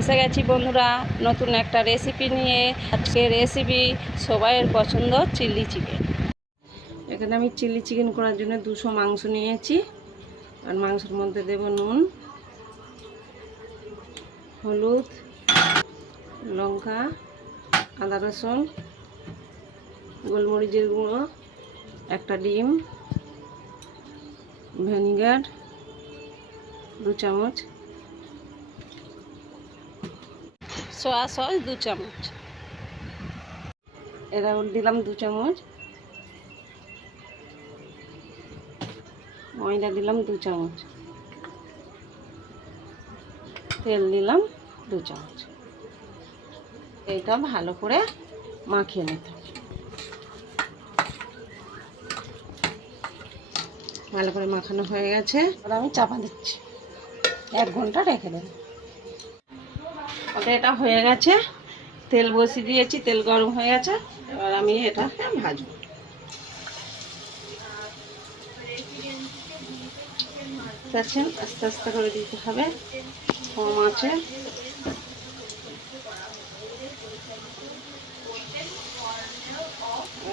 এসে গেছি বন্ধুরা নতুন একটা রেসিপি নিয়ে। আজকে রেসিপি সবাইয়ের পছন্দ চিলি চিকেন। এখানে আমি চিলি চিকেন করার জন্য 200 মাংস নিয়েছি। আর মাংসের মধ্যে দেব নুন, হলুদ, লঙ্কা, আদা রসুন, গোলমরিচের গুঁড়ো, একটা ডিম, ভিনেগার 2 চামচ, সয়া সস 2 চামচ, এরা দিলাম 2 চামচ, ময়দা দিলাম 2 চামচ, তেল দিলাম 2 চামচ। এটা ভালো করে মাখিয়ে নিতে হবে। ভালো করে মাখানো হয়ে গেছে, এবার আমি চাপা দিচ্ছি, 1 ঘন্টা রেখে দেব। এটা হয়ে গেছে, তেল বসিয়ে দিয়েছি, তেল গরম হয়ে গেছে। এবার আমি এটাকে ভাজবো। দেখছেন আস্তে আস্তে করে দিতে হবে, কম আছে।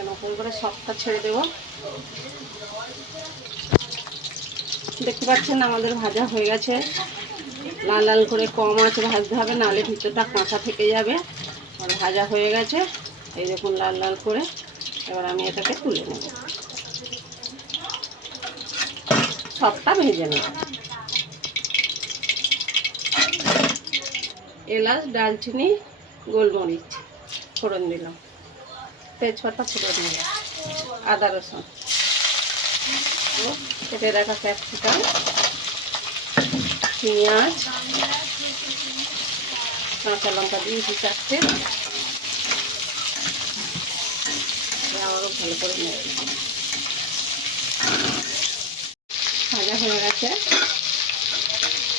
নকল করে সবটা ছেড়ে দেব। দেখতে পাচ্ছেন আমাদের ভাজা হয়ে গেছে। লাল লাল করে কম আছে ভাজতে হবে, নাহলে ভিতরটা কাঁচা থেকে যাবে। আর ভাজা হয়ে গেছে, এই দেখুন লাল লাল করে। এবার আমি এটাকে তুলে নেব, সবটা ভেজে নেব। এলাচ, দারচিনি, গোলমরিচ ফোড়ন দিলাম, তেজপাতা ফোড়ন দিলাম, আদা রসুন, কেটে রাখা ক্যাপসিকাম, পেঁয়াজ, কাঁচা লঙ্কা দিয়েছি 4টে। আবারও ভালো করে নেড়ে ভাজা হয়ে গেছে।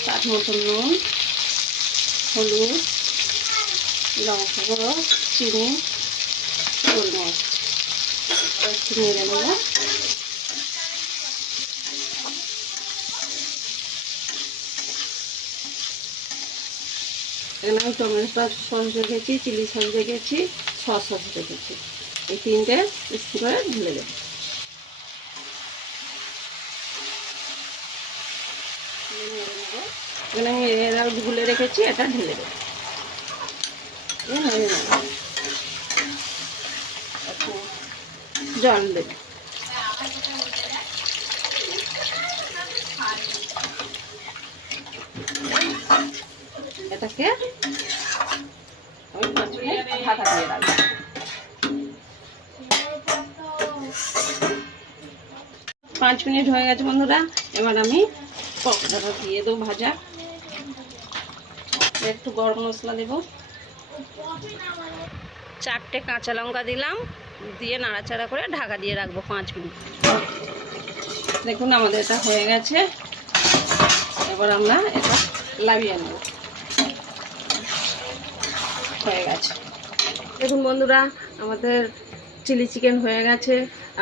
স্বাদ মতো নুন, হলুদ, লঙ্কা গুঁড়ো, চিনি, গোলমরিচ একটু নেড়ে নেব। এখানে আমি টমেটো সস রেখেছি, চিলি সস রেখেছি, সস রেখেছি। এই 3টে মিক্সি করে ঢেলে দেব। এখানে আমি এরা গুলে রেখেছি, এটা ঢেলে দেব। জল দেব। এটাকে আমি 5 মিনিট ঢাকা দিয়ে রাখবো। 5 মিনিট হয়ে গেছে বন্ধুরা। এবার আমি পকোড়াটা দিয়ে দেবো ভাজা। একটু গরম মশলা দেব, 4টে কাঁচা লঙ্কা দিলাম, দিয়ে নাড়াচাড়া করে ঢাকা দিয়ে রাখবো 5 মিনিট। দেখুন আমাদের এটা হয়ে গেছে। এবার আমরা এটা লাভিয়ে নেব। হয়ে গেছে দেখুন বন্ধুরা, আমাদের চিলি চিকেন হয়ে গেছে।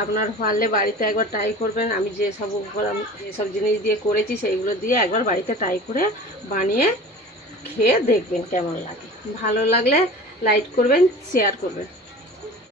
আপনার পারলে বাড়িতে একবার ট্রাই করবেন। আমি যেসব জিনিস দিয়ে করেছি সেইগুলো দিয়ে একবার বাড়িতে ট্রাই করে বানিয়ে খেয়ে দেখবেন কেমন লাগে। ভালো লাগলে লাইক করবেন, শেয়ার করবেন।